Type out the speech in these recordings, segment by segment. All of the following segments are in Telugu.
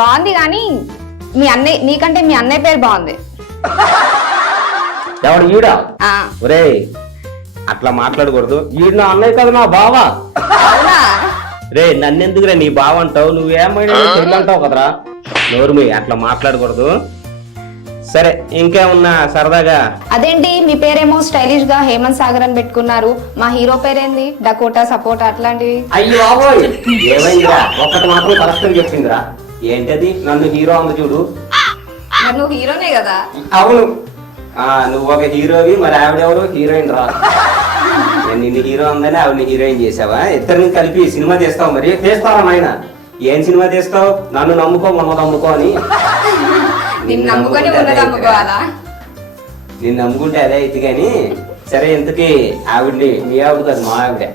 బాగుంది కానీ మీ అన్నయ్య నీకంటే మీ అన్నయ్య పేరు బాగుంది. ఎవడు ఈడా? ఆ, ఒరే అట్లా మాట్లాడకూడదు. ఈడు నా అన్నయ్య కదా, నా బావా. అవునా? రే నన్నెందుకురా నీ బావ అంటావు? నువ్వేమైనా చెల్లి అంటావు కదరా. నోరుమి అట్లా మాట్లాడకూడదు. సరే ఇంకేమున్నా సరదాగా? అదేంటి మీ పేరేమో స్టైలిష్ గా హేమంత్ సాగర్ అని పెట్టుకున్నారు, మా హీరో పేరేంది డకోటా సపోటా అట్లాంటివి? అయ్యో బాబోయ్ ఏమైందిరా? ఒక్కటి మాత్రం కరెక్ట్ చెప్పిందిరా. ఏంటది? నన్ను హీరో అందు చూడు. మరి నువ్వు హీరోనే కదా? అవును. నువ్వు ఒక హీరోవి, మరి ఆవిడెవరు హీరోయిన్ రా. నేను నిన్ను హీరో అందని ఆవిడని హీరోయిన్ చేసావా? ఇద్దరిని కలిపి సినిమా తీస్తావు. మరి తీస్తావా నాయన? ఏం సినిమా తీస్తావు? నన్ను నమ్ముకో మొన్న నమ్ముకో అని. నిన్ను నమ్ముకొని ఉన్నది అమ్ముకోవాలా? నిన్ను నమ్ముకుంటే అదే అయితే గాని. సరే ఇంతకీ ఆవిడ్ని మీ ఆవిడ కాదు మా ఆవిడే.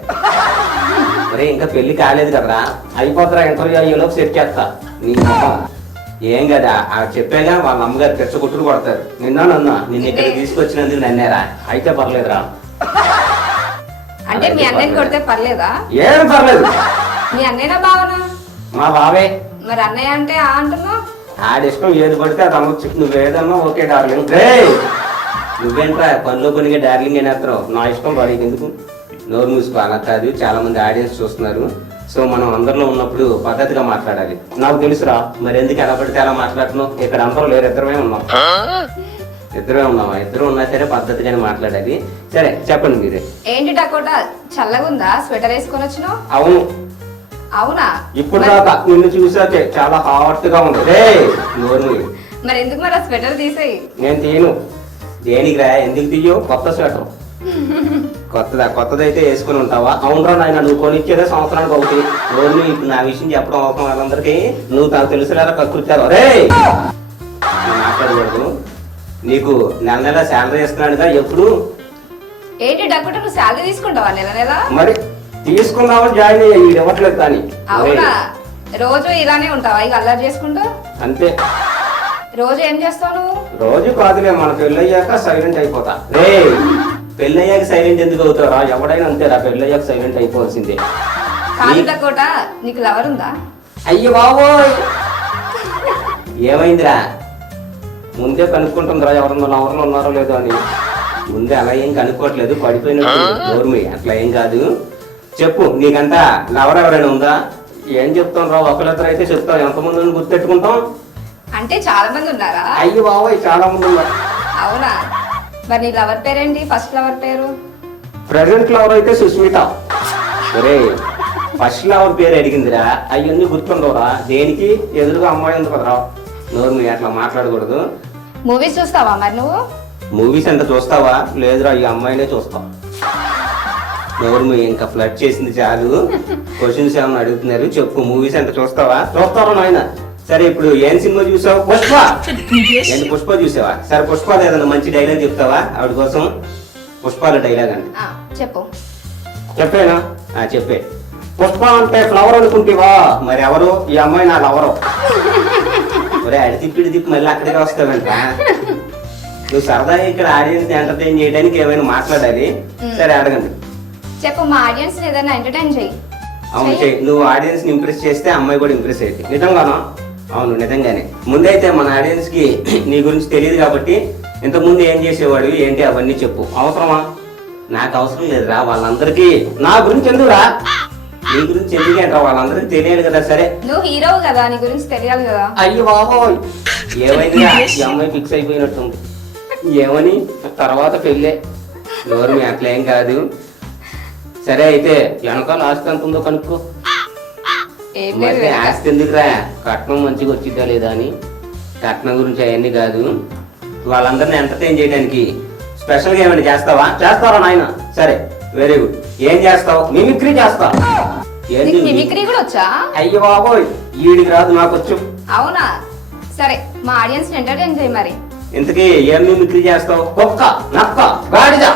మరి ఇంకా పెళ్లి కాలేదు కదరా, అయిపోతారా ఇంటర్వ్యూ అయ్యేలోపు సెట్ చేస్తా నీ మొహం. ఏం కదా చెప్పాగా, వాళ్ళ అమ్మగారు తెచ్చ కొట్టుడు కొడతారు. నిన్ను ఇక్కడ తీసుకొచ్చినందుకు నన్నేరా? అయితే పర్లేదురా. అంటే మీ అన్నయ్యని కొడితే పర్లేదా? ఏం పర్లేదు. మీ అన్నయ్యనా బావనా? మా బావే. మరి అన్నయ్య అంటే ఆ అంటున్నావు? ఆడిష్టం ఏది పడితే అది అనొచ్చు. నువ్వేదన్నా ఓకే డార్లింగ్. నువ్వేంట్రా పనిలో పనిగా డార్లింగ్ అనేస్తున్నావు? నా ఇష్టం వాడికి ఎందుకు? నోరు మూసుకో. అలా కాదు, చాలా మంది ఆడియన్స్ చూస్తున్నారు. సో మనం అందరిలో ఉన్నప్పుడు పద్ధతిగా మాట్లాడాలి. నాకు తెలుసురా, మరి ఎందుకు ఎలా పడితే అలా మాట్లాడుతున్నావు? ఇక్కడ అందరూ లేరు, ఇద్దరమే ఉన్నాం. ఇద్దరే ఉన్నావా? ఇద్దరు ఉన్నా సరే పద్ధతిగానే మాట్లాడాలి. సరే చెప్పండి మీరే. ఏంటి డకోటా చల్లగా ఉందా? స్వెటర్ వేసుకొని వచ్చినావు? అవును. అవునా? ఇప్పుడు దాకా నిన్ను చూసాకే చాలా హాట్ గా ఉంది. నోరు. మరి ఎందుకు మరి ఆ స్వెటర్ తీసేయి? నేను తీయను. దేనికి రా? ఎందుకు తీయో? కొత్త స్వెటర్. కొత్తదైతే వేసుకుని ఉంటావా? అవునరా నాయన, నువ్వు కొనిచ్చేదే సంవత్సరానికి ఒకటి. రోజు ఇప్పుడు నా విషయం చెప్పడం అవసరం వాళ్ళందరికీ. నువ్వు నాకు తెలుసులేరా కక్కుర్చారు. రే మాట్లాడకూడదు. నీకు నెల నెల శాలరీ ఇస్తున్నాడుగా ఎప్పుడు? ఏంటి డకోటా నువ్వు శాలరీ తీసుకుంటావా నెల నెల? మరి తీసుకుందామని జాయిన్ అయ్యి ఇవ్వట్లేదు కానీ. అవునా? రోజు ఇలానే ఉంటావా ఇక అల్లరి చేసుకుంటూ? అంతే. రోజు ఏం చేస్తావు నువ్వు? రోజు కాదులే, మన పెళ్ళయ్యాక సైలెంట్ అయిపోతా. రే పెళ్ళయ్యాక సైలెంట్ ఎందుకు అవుతారా? ఎవడైనా అంతేరా, పెళ్ళయ్యాక సైలెంట్ అయిపోవాల్సిందే. కాదు డకోటా, నీకు లవర్ ఉందా? అయ్యో బాబోయ్ ఏమైందిరా? ముందే కనుక్కుంటుందిరా ఎవరన్నా లవర్లు ఉన్నారో లేదో అని. ముందే అలా ఏం కనుక్కోవట్లేదు, పడిపోయినట్టు. నోర్మి అట్లా ఏం కాదు. చెప్పు, నీకంతా లవర్ ఎవరైనా ఉందా? ఏం చెప్తాం రా, ఒకరిద్దరు అయితే చెప్తాం. ఎంతమంది గుర్తెట్టుకుంటాం? అంటే చాలా మంది ఉన్నారా? అయ్యో బాబోయ్ చాలా మంది ఉన్నారు. అవునా? మరి నీ లవర్ పేరేంటి? ఫస్ట్ లవర్ పేరు? ప్రెసెంట్ లవర్ అయితే సుస్మిత. ఒరే ఫస్ట్ లవర్ పేరు అడిగిందిరా, అవన్నీ గుర్తుండవురా? దేనికి? ఎదురుగా అమ్మాయి ఉంది కదరా. నోరు మీ అట్లా మాట్లాడకూడదు. మూవీస్ చూస్తావా మరి నువ్వు? మూవీస్ అంటే చూస్తావా? లేదురా, ఈ అమ్మాయినే చూస్తావు. నోరు మీ ఇంకా ఫ్లడ్ చేసింది చాలు. క్వశ్చన్స్ ఏమన్నా అడుగుతున్నారు, చెప్పు. మూవీస్ అంటే చూస్తావా? చూస్తావా నాయన? సరే ఇప్పుడు ఏం సినిమా చూసావు? పుష్ప. ఏంటి పుష్ప చూసావా? సరే పుష్ప ఏదన్నా మంచి డైలాగ్ చెప్తావా ఆవిడ కోసం? పుష్పాల డైలాగ్ అండి చెప్పు. చెప్పేనా? చెప్పే. పుష్ప అంటే ఫ్లవర్ అనుకుంటేవా? మరి ఎవరు ఈ అమ్మాయి? నా లవరు. ఒరే అడి తిప్పి మళ్ళీ అక్కడికి వస్తావంట. నువ్వు సరదాగా ఇక్కడ ఆడియన్స్ ఎంటర్టైన్ చేయడానికి ఏమైనా మాట్లాడాలి. సరే అడగండి. చెప్పు, మా ఆడియన్స్ ఏదైనా ఎంటర్టైన్ చేయి. అవును చెయ్యి. నువ్వు ఆడియన్స్ ని ఇంప్రెస్ చేస్తే అమ్మాయి కూడా ఇంప్రెస్ అయ్యింది. నిజంగానా? అవును నిజంగానే. ముందైతే మన ఆడియన్స్ కి నీ గురించి తెలియదు కాబట్టి ఇంతకుముందు ఏం చేసేవాడు ఏంటి అవన్నీ చెప్పు. అవసరమా? నాకు అవసరం లేదురా. వాళ్ళందరికీ నా గురించి ఎందుకురా? నీ గురించి ఎందుకంటరా? వాళ్ళందరికీ తెలియాలి కదా. సరే నువ్వు హీరో కదా, నీ గురించి తెలియాలి కదా. అయ్యో బాబోయ్ ఏమైంది? ఈ అమ్మాయి ఫిక్స్ అయిపోయినట్టుంది. ఏమని? తర్వాత పెళ్ళే. ఎవరు మీ అట్లా ఏం కాదు. సరే అయితే వెనకాల ఆస్తి ఎంత ఉందో కనుక్కో. ఆస్తి ఎందుకురా? కట్నం మంచిగా వచ్చిద్దా లేదా అని. కట్నం గురించి అవన్నీ కాదు. వాళ్ళందరినీ ఎంటర్టైన్ చేయడానికి స్పెషల్గా ఏమైనా చేస్తావా? చేస్తావా నాయన? సరే వెరీ గుడ్. ఏం చేస్తావు? మిమిక్రీ చేస్తా. మిమిక్రీ కూడా వచ్చా? అయ్యో బాబోయ్ ఈడికి రాదు, నాకు వచ్చు. అవునా? సరే మా ఆడియన్స్ ఎంటర్టైన్ చేయి మరి. ఇంతకీ ఏం మిమిక్రీ చేస్తావు? కుక్క, నక్క, గాడిద.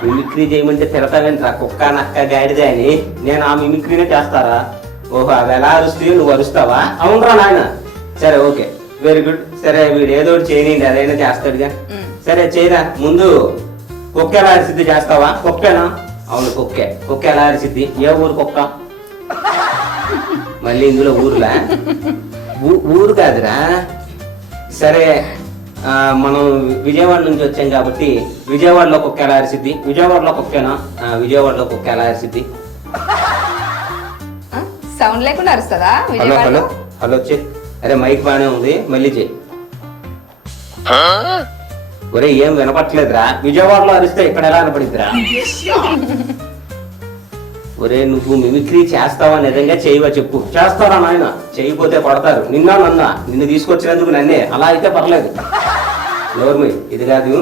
మిమిక్రీ చేయమంటే తిరతావేంట్రా? కుక్క, నక్క, గాడిద అని. నేను ఆ మిమిక్రీనే చేస్తారా? ఓహో అవి ఎలా అరుస్తాయో నువ్వు అరుస్తావా? అవునరా నాయన. సరే ఓకే వెరీ గుడ్. సరే వీడు ఏదో చేయనండి, అదైనా చేస్తాడుగా. సరే చేయరా. ముందు కుక్క ఎలా అరిసిద్ది చేస్తావా? కుక్కేనా? అవును కుక్కే. కుక్క ఎలా అరిసిద్ది? ఏ ఊరు కుక్క? మళ్ళీ ఇందులో ఊరులా ఊరు కాదురా. సరే మనం విజయవాడ నుంచి వచ్చాం కాబట్టి విజయవాడలో కుక్క ఎలా అరిసిద్ది? విజయవాడలో కుక్కేనా? విజయవాడలో కుక్క ఎలా అరిసిద్ది? సౌండ్ లేకుండా అరుస్తుందా? Hello hello hello check. అరే మైక్ బానే ఉంది, మళ్ళీ చెయ్యి. ఒరే ఏం వినపట్లేదురా. విజయవాడలో అరిస్తే ఇక్కడ ఎలా వినపడిద్దిరా? ఒరే నువ్వు మిమిక్రీ చేస్తావా? నిజంగా చేయవా చెప్పు. చేస్తారా నాయన? చేయకపోతే కొడతారు. నిన్ను తీసుకొచ్చినందుకు నన్నే. అలా అయితే పర్లేదు. నోర్మి ఇది కాదు.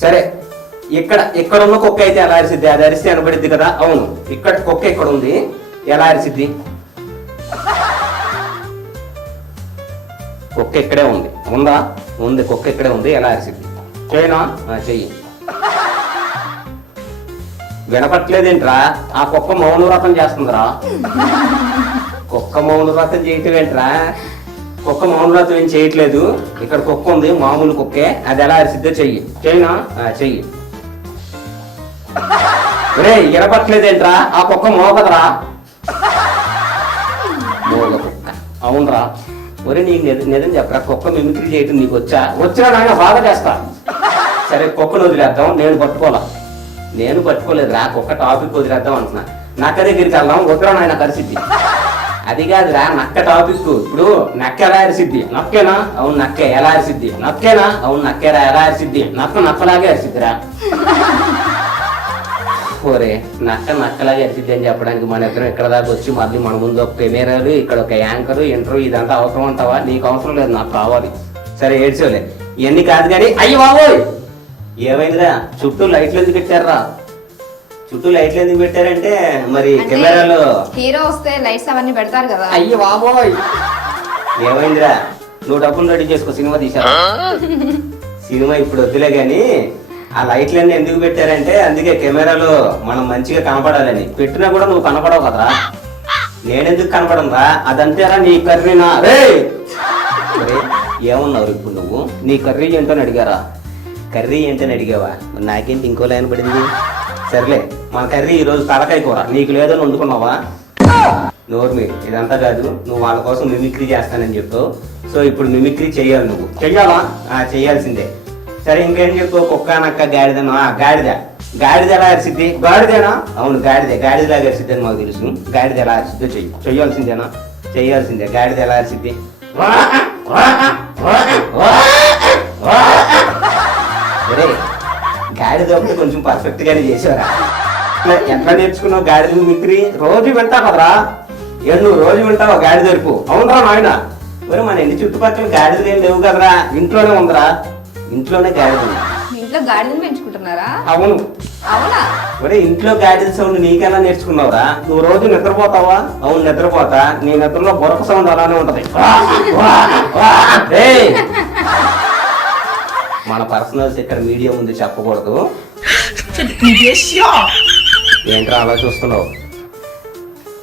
సరే ఇక్కడ ఉన్న కుక్క అయితే ఎలా అరిసిద్ది? అది అరిస్తే వినపడిద్ది కదా. అవును, ఇక్కడ కుక్క ఇక్కడ ఉంది, ఎలా అరిసిద్ది? కుక్క ఇక్కడే ఉంది. ఉందా? ఉంది. కుక్క ఇక్కడే ఉంది, ఎలా అరిసిద్ది? చేయనా? చెయ్యి. వినపట్లేదేంట్రా? ఆ కుక్క మౌనవ్రతం చేస్తుందిరా. కుక్క మౌనవ్రతం చేయటం ఏంట్రా? కుక్క మౌనవ్రతం ఏం చేయట్లేదు. ఇక్కడ కుక్క ఉంది, మామూలు కుక్కే. అది ఎలా అరిసిద్దో చెయ్యి. చేయనా? చెయ్యి. ఒరే వినపట్లేదేంట్రా? ఆ కుక్క మోగదరా. మోగ కుక్క. అవునరా. ఒరే నీకు నిజం చెప్పరా, కుక్క మిమిక్రీ చేయటం నీకు వచ్చా? వచ్చినా నాయన బాగా చేస్తా. సరే కుక్కను వదిలేద్దాం. నేను పట్టుకోలేదు రా. కుక్క టాపిక్ వదిలేద్దాం అంటున్నా. నక్క దగ్గరికి వెళ్దాం. వద్దురా నాయన అరిసిద్ది. అది కాదురా, నక్క టాపిక్. ఇప్పుడు నక్క ఎలా అరిసిద్ది? నక్కేనా? అవును నక్కే. ఎలా అరిసిద్ది? నక్కేనా? అవును నక్కేరా. ఎలా అరిసిద్ది? నక్కలాగే అరిసిద్దిరా. ఓరే నక్కలాగే అరిసిద్ది అని చెప్పడానికి మన ఇద్దరం ఇక్కడ దాకా వచ్చి మళ్ళీ మన ముందు ఒక కెమెరాలు, ఇక్కడ ఒక యాంకరు, ఇంటర్వ్యూ ఇదంతా అవసరం అంటావా? నీకు అవసరం లేదు, నాకు కావాలి. సరే ఏడ్చోలే, ఇవన్నీ కాదు కానీ. అయ్యి బాబోయ్ ఏమైందిరా? చుట్టూ లైట్లు ఎందుకు పెట్టారా? చుట్టూ లైట్లు ఎందుకు పెట్టారంటే మరి కెమెరాలో హీరో వస్తే లైట్స్ అవన్నీ పెడతారు కదా. అయ్యి బాబోయ్ ఏమైందిరా? నువ్వు డబ్బులు రెడీ చేసుకో, సినిమా తీసారా? సినిమా ఇప్పుడు వద్దులే గాని ఆ లైట్లన్నీ ఎందుకు పెట్టారంటే అందుకే కెమెరాలో మనం మంచిగా కనపడాలని. పెట్టినా కూడా నువ్వు కనపడవు కదరా. నేనెందుకు కనపడనురా? అదంతేరా నీ కర్రీనా? రే ఏమన్నావు ఇప్పుడు నువ్వు? నీ కర్రీ ఏంటో అడిగారా? కర్రీ ఏంటని అడిగావా? నాకేంటి ఇంకో లైన్ పడింది. సర్లే మన కర్రీ ఈరోజు తలకాయ కూర. నీకు లేదని వండుకున్నావా? నోర్మి ఇదంతా కాదు. నువ్వు వాళ్ళ కోసం మిమిక్రీ చేస్తానని చెప్పావు. సో ఇప్పుడు మిమిక్రీ చెయ్యాలి. నువ్వు చెయ్యాలా? చెయ్యాల్సిందే. సరే ఇంకేం చెప్పు? కుక్క నక్క గాడిదను. గాడిద ఎలా అరిసిద్ది? గాడిదేనా? అవును గాడిదే. గాడిదలాగా అరిసిద్ది అని మాకు తెలుసు. గాడిద ఎలా అరిసిద్దో చెయ్యాల్సిందేనా? చెయ్యాల్సిందే. గాడిద ఎలా అరిసిద్ది? గాడిద ఒకటి కొంచెం పర్ఫెక్ట్ గానే చేసారా? ఎట్లా నేర్చుకున్నావు గాడిద మిమిక్రీ? రోజు వింటావు కదరా. నువ్వు రోజు వింటావు గాడిద వరకు. అవునరా నాయన? మరి మన ఇంటి చుట్టుపక్కల గాడిదలు ఏం లేవు కదరా. ఇంట్లోనే ఉందరా. ఇంట్లోనే గాడిద ఉంది. ఇంట్లో గాడిదని పెంచుకుంటున్నారా? అవును. అవునా? ఒరే ఇంట్లో గాడిద సౌండ్ నీకెలా నేర్చుకున్నావురా? నువ్వు రోజు నిద్రపోతావా? అవును నిద్రపోతా. నీ నిద్రలో బొరక సౌండ్ అలానే ఉంటది. మన పర్సనల్స్ ఇక్కడ మీడియా ముందు చెప్పకూడదు. ఏంట్రా అలా చూస్తున్నావు?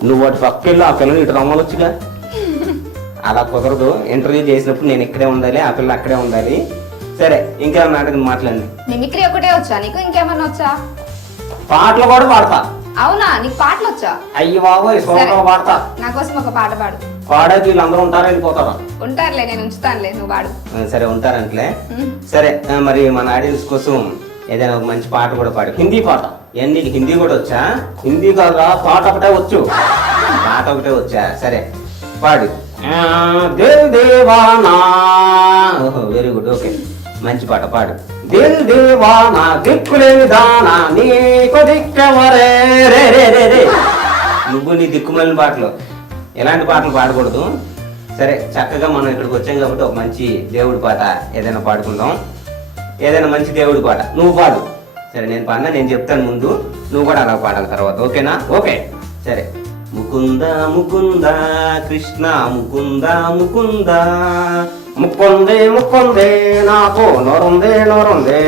నువ్వు వాటి పక్కకెళ్ళి ఆ పిల్లని ఇటు రమ్మనొచ్చుగా. అలా కుదరదు. ఇంటర్వ్యూ చేసినప్పుడు నేను ఇక్కడే ఉండాలి, ఆ పిల్ల అక్కడే ఉండాలి. సరే ఇంకేమన్నా అడగదు మాట్లాడండి. మిమిక్రీ ఒకటే వచ్చా నీకు? ఇంకేమన్నా వచ్చా? పాటలు కూడా పాడతా. అవునా? నీకు పాటలు వచ్చా? అయ్యి బాబోయ్ సోమగా పాడతా. నా కోసం ఒక పాట పాడు. పాడేది వీళ్ళందరూ ఉంటారా వెళ్ళిపోతారా? ఉంటారులే, నేను ఉంచుతానులే, నువ్వు పాడు. సరే ఉంటారంటలే. సరే మరి మన ఆడియన్స్ కోసం ఏదైనా ఒక మంచి పాట కూడా పాడు. హిందీ పాట. నీకు హిందీ కూడా వచ్చా? హిందీ కాదురా, పాట ఒకటే వచ్చు. పాట ఒకటే వచ్చా? సరే పాడు. దిల్ దేవానా. ఓహో వెరీ గుడ్. ఓకే మంచి పాట పాడు. దిల్ దేవానా దిక్కులేని దానా నీకు దిక్కవరే. రే రే రే రే నువ్వు నీ దిక్కుమలిన పాటలు, ఎలాంటి పాటలు పాడకూడదు. సరే చక్కగా మనం ఇక్కడికి వచ్చాం కాబట్టి ఒక మంచి దేవుడి పాట ఏదైనా పాడుకుందాం. ఏదైనా మంచి దేవుడి పాట నువ్వు పాడు. సరే నేను పాడినా, నేను చెప్తాను ముందు, నువ్వు కూడా అలా పాడాలి తర్వాత. ఓకేనా? ఓకే సరే. ముకుంద ముకుంద కృష్ణ ముకుంద ముకుంద ముక్కొందే ముక్కొందే నాకు నోరుందే నోరుందే.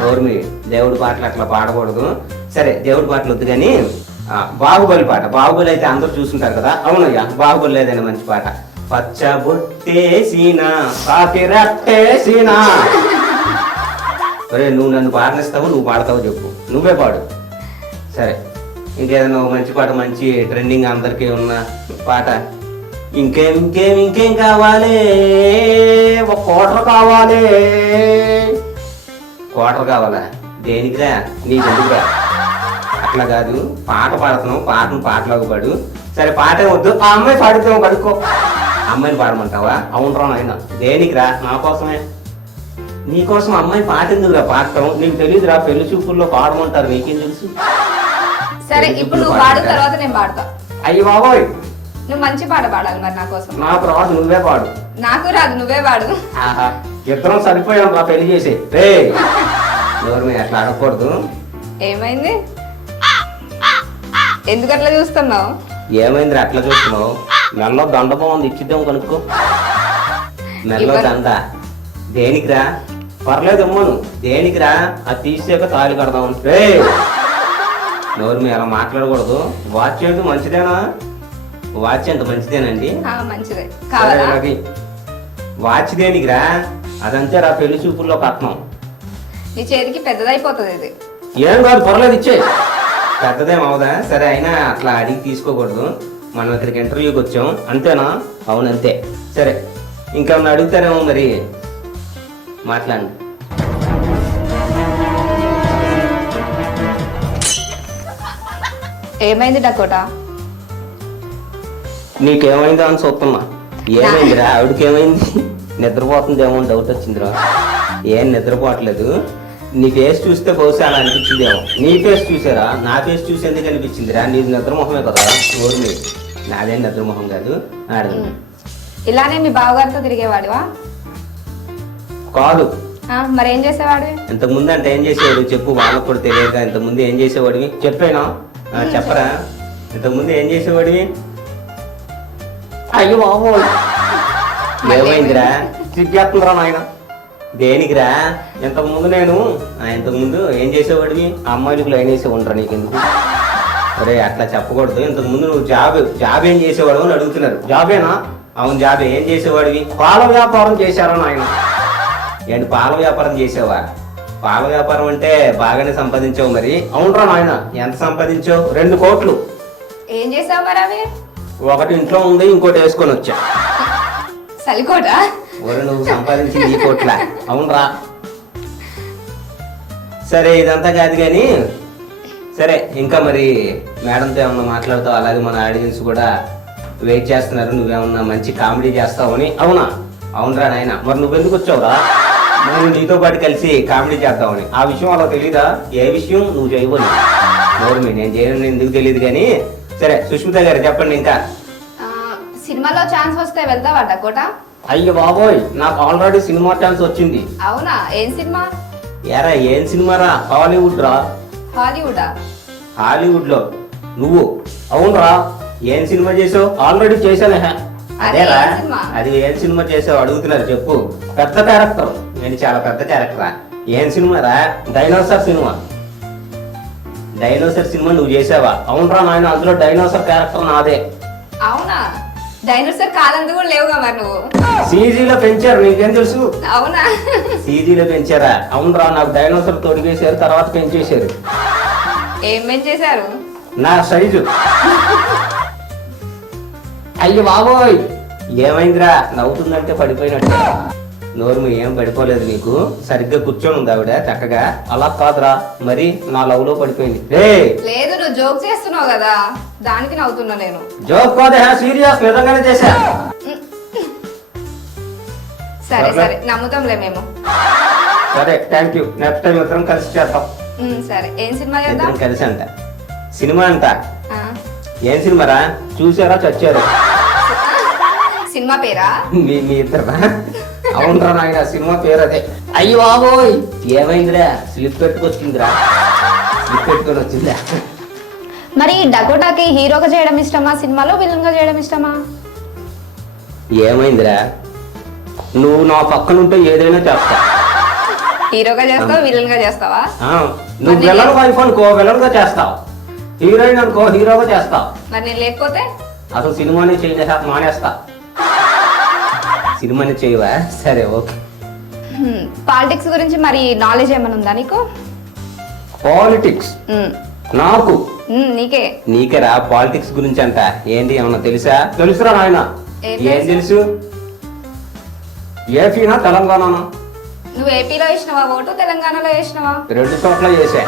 నోరుమి దేవుడి పాటలు అట్లా పాడకూడదు. సరే దేవుడి పాటలు వద్దు కానీ బాహుబలి పాట. బాహుబలి అయితే అందరూ చూసుంటారు కదా. అవునయ్యా బాహుబలి ఏదైనా మంచి పాట. పచ్చబొట్టేసిన పాకిరట్టేసిన. ఒరే నువ్వు నన్ను పాడనిస్తావు, నువ్వు పాడతావు చెప్పు. నువ్వే పాడు. సరే ఇంకేదైనా ఒక మంచి పాట, మంచి ట్రెండింగ్ అందరికీ ఉన్న పాట. ఇంకేం కావాలి? ఒక క్వార్టర్ కావాలి. క్వార్టర్ కావాలా? దేనికిరా? నీకెందుకురా? అట్లా కాదు, పాట పాడుతున్నావు, పాటలోకి పాడు. సరే పాటే వద్దు, ఆ అమ్మాయి పాడుతావు, కడుక్కో. అమ్మాయిని పాడమంటావా? అవునరా నాయన. దేనికిరా? నా కోసమే. నీకోసం అమ్మాయి పాట ఎందుకురా పాడటం? నీకు తెలియదురా, పెళ్లి చూపుల్లో పాడమంటారు, నీకేం తెలుసు? సరే ఇప్పుడు నువ్వు పాడు, తర్వాత నేను పాడతా. అయ్యి బాబోయ్, నువ్వు మంచి పాట పాడాలి మరి నా కోసం. నాకు రాదు, నువ్వే పాడు. నాకు రాదు, నువ్వే పాడు. ఆహా, ఇద్దరం సరిపోయాం రా పెళ్లి చేసి. రే ఎవరు అట్లా అడగకూడదు. ఏమైంది? ఎందుకు అట్లా చూస్తున్నావు? ఏమైందిరా అట్లా చూస్తున్నావు? మెల్లో దండ బాగుంది, ఇచ్చిద్దాం కనుక్కో. మెల్లో దండ దేనికిరా? పర్లేదు అమ్మను, దేనికిరా? అది తీసాక తాళి కడదాం. రే నోరు మీరు అలా మాట్లాడకూడదు. వాచ్ ఏంటి మంచిదేనా? వాచ్ ఎంత మంచిదేనండి? మంచిదే కావాలా? వాచ్ దేనికిరా? అదంతే రా పెళ్లి చూపుల్లో కట్నం. నీ చేతికి పెద్దదైపోతుంది ఇది. ఏం కాదు, పర్లేదు, ఇచ్చే. పెద్దదేమవుదా? సరే, అయినా అట్లా అడిగి తీసుకోకూడదు. మనం ఇక్కడికి ఇంటర్వ్యూకి వచ్చాం, అంతేనా? అవునంతే. సరే, ఇంకేమన్నా అడుగుతారేమో, మరి మాట్లాడండి. ఏమైంది డకోటా? నీకేమైందా అని చూస్తున్నా. ఏమైందిరా? ఆవిడకి ఏమైంది? నిద్రపోతుందేమో డౌట్ వచ్చిందిరా. ఏం నిద్రపోవట్లేదు. నీ ఫేస్ చూస్తే బహుశా అలా అనిపించిందేమో. నీ ఫేస్ చూసారా? నా ఫేస్ చూసి ఎందుకు అనిపించిందిరా? నీది నిద్రమొహమే కదా. ఊరిని నాదేం నిద్రమొహం కాదు. అడగండి. ఇలానే మీ బావగారితో తిరిగేవాడివా? కాదు. మరి ఏం చేసేవాడు? ఇంతకుముందు అంటే ఏం చేసేవాడు చెప్పు, వాళ్ళకు కూడా తెలియక. ఇంతకుముందు ఏం చేసేవాడివి చెప్పేనా? చెప్పరా? ఇంతకుముందు ఏం చేసేవాడివి? అయ్యో బాబు, ఏమైందిరా? సిగ్గేస్తుందిరా నాయన. దేనికిరా? ఇంతకుముందు ఇంతకుముందు ఏం చేసేవాడివి? అమ్మాయిలకు లైన్ వేసే ఉండరా నీకెందుకు? అరే అట్లా చెప్పకూడదు. ఇంతకుముందు నువ్వు జాబ్ ఏం చేసేవాడు అని అడుగుతున్నారు. జాబేనా? అవును జాబే. ఏం చేసేవాడివి? పాల వ్యాపారం చేశారా నాయన? ఏంటి పాల వ్యాపారం చేసావా? పాల వ్యాపారం అంటే బాగానే సంపాదించావు మరి. అవునరా నాయన, ఎంత సంపాదించావు? 2 కోట్లు. ఏం చేసావు మరి అవి? ఒకటి ఇంట్లో ఉంది, ఇంకోటి వేసుకొని వచ్చా. సరికోట? ఒరే నువ్వు సంపాదించింది ఈ కోట్ల? అవునరా. సరే ఇదంతా కాదు కానీ, సరే ఇంకా మరి మేడంతో ఏమన్నా మాట్లాడతావు? అలాగే మన ఆడియన్స్ కూడా వెయిట్ చేస్తున్నారు, నువ్వేమన్నా మంచి కామెడీ చేస్తావని. అవునా? అవునరా నాయన. మరి నువ్వెందుకు వచ్చావురా? నేను నీతో పాటు కలిసి కామెడీ చేద్దామని. ఆ విషయం అలా తెలీదా? ఏ విషయం? నువ్వు చేయవని. నోరు నేను చేయను ఎందుకు తెలియదు కానీ. సరే సుష్మిత గారు చెప్పండి ఇంకా. సినిమాలో ఛాన్స్ వస్తే వెళ్తావా డకోటా? అయ్యో బాబోయ్, నాకు ఆల్రెడీ సినిమా ఛాన్స్ వచ్చింది. అవునా? ఏం సినిమా? ఎరా ఏం సినిమా రా? హాలీవుడ్ రా. హాలీవుడా? హాలీవుడ్ లో నువ్వు? అవునరా. ఏం సినిమా చేసావు? ఆల్రెడీ చేశాను. అదేరా. అది ఏం సినిమా చేసావు అడుగుతున్నారు, చెప్పు. పెద్ద క్యారెక్టర్. నేను చాలా పెద్ద క్యారెక్టరా. ఏం సినిమా రా? Dinosaur cinema. డైనోసార్ సినిమా నువ్వు చేసావా? అవునరా నాయన, అందులో డైనోసార్ క్యారెక్టర్ నాదే. అవునా? డైనోసార్ కాలందు కూడా లేవుగా మరి నువ్వు. సీజీలో పెంచారు, నీకేం తెలుసు? అవునా? సీజీలో పెంచారా? అవునరా, నాకు డైనోసార్ తొడిగేశారు, తర్వాత పెంచేశారు. ఏం పెంచేశారు? నా సైజు. అయ్యో బాబోయ్, ఏమైందిరా? నవ్వుతుందంటే పడిపోయినట్టు. నోరు ఏం పడిపోలేదు నీకు. సరిగ్గా కూర్చొని ఉంది ఆవిడ చక్కగా. అలా కాదురా, మరి నా లవ్ లో పడిపోయింది. లేదు, నువ్వు జోక్ చేస్తున్నావు కదా, దానికి నవ్వుతున్నా నేను. జోక్ కాదే, సీరియస్, నిజంగానే చేశా. సరే సరే, నమ్ముతాంలే మేము. సరే థ్యాంక్ యూ. నెక్స్ట్ టైం ఇద్దరం కలిసి చేద్దాం. సరే, ఏం సినిమా చేద్దాం? ఇద్దరం కలిసి అంట. సినిమా అంట. ఏం సినిమారా? చూసారా చచ్చారు? సినిమా పేరా? మీ ఇద్దరా? అవునరా నాయన, సినిమా పేరు అదే. అయ్యో బాబోయ్, ఏమైందిరా? స్లిప్ పెట్టుకొచ్చిందిరా. స్లిప్ పెట్టుకొని వచ్చిందా? మరి డకోటాకి హీరోగా చేయడం ఇష్టమా, సినిమాలో విలన్ గా చేయడం ఇష్టమా? ఏమైందిరా? నువ్వు నా పక్కన ఉంటే ఏదైనా చేస్తా. హీరోగా చేస్తావా, విలన్ గా చేస్తావా? నువ్వు విలన్ వైఫ్ అనుకో, విలన్ గా చేస్తావు. హీరోయిన్ అనుకో, హీరోగా చేస్తావు. మరి నేను లేకపోతే? అసలు సినిమానే చేయ మానేస్తా. సినిమాని చేయవా? సరే ఓకే. పాలిటిక్స్ గురించి మరి నాలెడ్జ్ ఏమైనా ఉందా నీకు? పాలిటిక్స్ నాకు నీకే. నీకేరా పాలిటిక్స్ గురించి అంట. ఏంటి ఏమన్నా తెలుసురా నాయన? ఏం తెలుసు? ఏపీనా తెలంగాణనా? నువ్వు ఏపీలో వేసినావా ఓటు, తెలంగాణలో వేసినావా? 2 చోట్ల చేసా.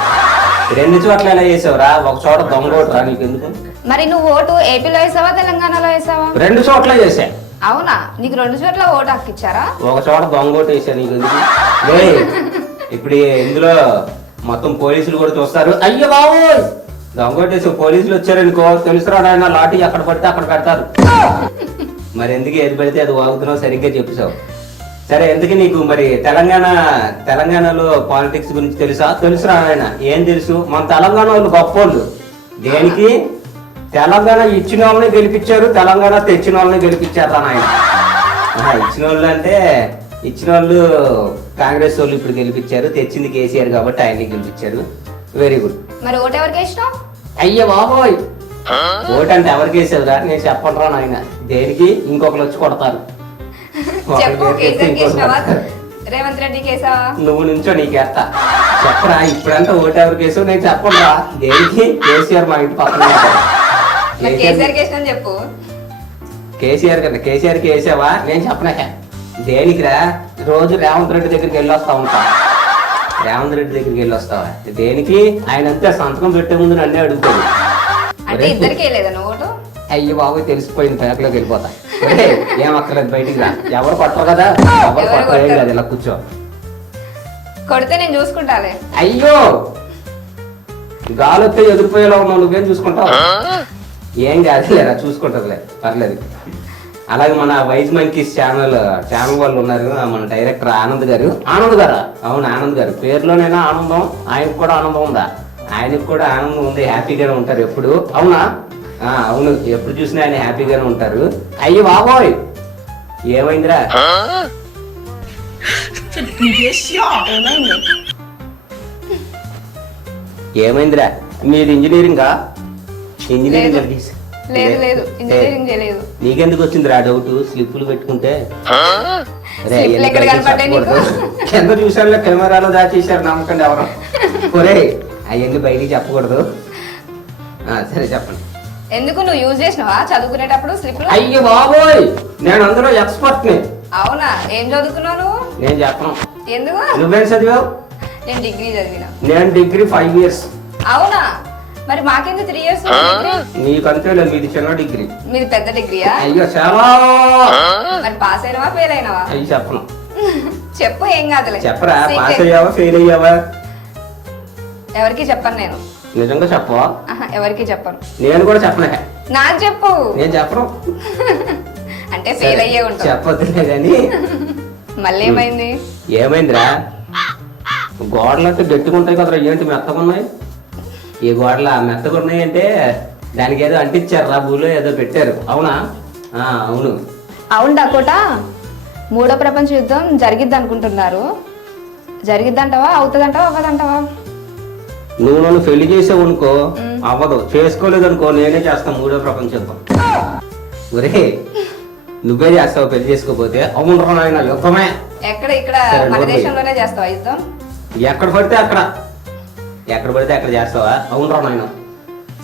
2 చోట్ల ఎలా చేసావురా? ఒక చోట దొంగ ఓటు రా నీకు ఎందుకు? మరి నువ్వు ఓటు ఏపీలో వేసావా తెలంగాణలో వేసావా? 2 చోట్ల చేసా. అవునా? నీకు 2 చోట్ల ఓటు హక్కు ఇచ్చారా? ఒక చోట దొంగ ఓటు వేసా నీకు ఎందుకు? ఇప్పుడు ఇందులో మొత్తం పోలీసులు కూడా చూస్తారు. అయ్యో బాబోయ్ దొంగ ఓటు వేసి పోలీసులు వచ్చారనుకో, తెలుసురా నాయన లాఠీ ఎక్కడ పడితే అక్కడ పెడతారు. మరి ఎందుకు ఏది పెడితే అది వాగుతున్నావు? సరిగ్గా చెప్పేశావు. సరే ఎందుకు నీకు మరి తెలంగాణలో పాలిటిక్స్ గురించి తెలుసురా ఆయన? ఏం తెలుసు? మన తెలంగాణ వాళ్ళు గొప్పోళ్ళు. దేనికి? తెలంగాణ ఇచ్చిన వాళ్ళని గెలిపించారు, తెలంగాణ తెచ్చిన వాళ్ళని గెలిపించారు ఆయన. ఇచ్చిన వాళ్ళు అంటే ఇచ్చిన వాళ్ళు కాంగ్రెస్ వాళ్ళు ఇప్పుడు గెలిపించారు, తెచ్చింది కేసీఆర్ కాబట్టి ఆయన్ని గెలిపించారు. Very good. మరి ఓటు ఎవరికి వేసినావు? అయ్యో బాబోయ్ ఓటు అంటే ఎవరికి వేసేదిరా? నేను చెప్పను రా నాయన. దేనికి? ఇంకొకరు వచ్చి కొడతారు. చెప్పు, కేసీఆర్కి వేసినావా రేవంత్ రెడ్డికి వేసావా? నువ్వు నుంచో నీకేస్తా. చెప్పరా ఇప్పుడంతా ఓటు ఎవరికి వేసావు? నేను చెప్పను రా. దేనికి? కేసీఆర్ మా ఇంటి పక్కన కేసీఆర్కి వేసినా చెప్పు. కేసీఆర్ కదా, కేసీఆర్కి వేసావా? నేను చెప్పనాక. దేనికిరా? రోజు రేవంత్ రెడ్డి దగ్గరికి వెళ్ళి వస్తా ఉంటా. రేవంత్ రెడ్డి దగ్గరికి వెళ్ళి వస్తావా? దేనికి? ఆయన అంతే సంతకం పెట్టే ముందు నన్నే అడుగుతాడు. అంటే ఇద్దరికి వేయలేదా నువ్వు ఓటు? అయ్యి బాబు తెలిసిపోయింది, బ్యాగ్లోకి వెళ్ళిపోతా. ఏం అక్కర్లేదు, బయటికి రా. ఎవరు కొట్టరు కదా, ఎవరు కొట్టరు కదా. ఇలా కూర్చో. కొడితే నేను చూసుకుంటాలే. అయ్యో గాలొస్తే ఎదిరిపోయేలా ఉన్నావు, నువ్వేం చూసుకుంటావు? ఏం కాదులేరా, చూసుకుంటారులే, పర్లేదు. అలాగే మన వైజ్ మంకీస్ ఛానల్ వాళ్ళు ఉన్నారు, మన డైరెక్టర్ ఆనంద్ గారు. అవును ఆనంద్ గారు. పేరులోనైనా ఆనందం, ఆయనకు కూడా ఆనందం ఉందా? ఆయనకు కూడా ఆనందం ఉంది, హ్యాపీగానే ఉంటారు ఎప్పుడు. అవునా? అవును, ఎప్పుడు చూసినా ఆయన హ్యాపీగానే ఉంటారు. అయ్యో బాబోయ్ ఏమైందిరా? ఏమైందిరా? మీది ఇంజనీరింగా? ఇంజనీరింగ్ లేదు, ఇంజనీరింగ్ చేయలేదు. నీకెందుకు వచ్చిందిరా డౌట్? స్లిప్పులు పెట్టుకుంటే కింద చూసారులే, కెమెరాలో దాచేసారు, నమ్మకండి ఎవరు. ఒరే అవన్నీ బయటికి చెప్పకూడదు. సరే చెప్పండి. ఎందుకు? నువ్వు యూజ్ చేసినావా చదువుకునేటప్పుడు స్లిప్? అయ్యో బాబోయ్ నేను అందులో ఎక్స్పర్ట్ ని. అవునా? ఏం చదువుకున్నావు నువ్వు? నేను చెప్పను. ఎందుకు? నువ్వేం చదివావు? నేను డిగ్రీ చదివినా. నేను డిగ్రీ 5 years. అవునా? మరి మాకెందుకు 3 years? నీకంతే లేదు, మీది చిన్న డిగ్రీ. మీది పెద్ద డిగ్రీయా? అయ్యో చాలా. మరి పాస్ అయినవా ఫెయిల్ అయినవా? అయ్యి చెప్పను. చెప్పు, ఏం కాదులే. చెప్పరా, పాస్ అయ్యావా ఫెయిల్ అయ్యావా? ఎవరికి చెప్పను నేను. నిజంగా చెప్పవా? ఎవరికి చెప్పను. నేను కూడా చెప్పను. నాకు చెప్పు. నేను చెప్పను. అంటే ఫెయిల్ అయ్యే ఉంటా. చెప్పొద్దులే కానీ మళ్ళీ ఏమైంది? ఏమైందిరా? గోడలు అయితే గట్టిగుంటాయి కదరా, ఏంటి మెత్తగున్నాయి? ఈ గోడల మెత్తగున్నాయి అంటే దానికి ఏదో అంటించారు రా, భూలో ఏదో పెట్టారు. అవునా? అవును. అవును డకోటా, 3వ ప్రపంచ యుద్ధం జరిగిద్ది అనుకుంటున్నారు. జరిగిద్దంటావా? అవుతుందంటావా? అవ్వదంటావా? నువ్వు నన్ను పెళ్లి చేసావు అనుకో, అవ్వదు. చేసుకోలేదు అనుకో, నేనే చేస్తాను 3వ ప్రపంచ యుద్ధం. ఒరే నువ్వే చేస్తావు పెళ్లి చేసుకోపోతే? అవును నాయన, యుద్ధమే. ఇక్కడ మన దేశంలోనే చేస్తావా యుద్ధం? ఎక్కడ పడితే అక్కడ చేస్తావా? అవును నాయన.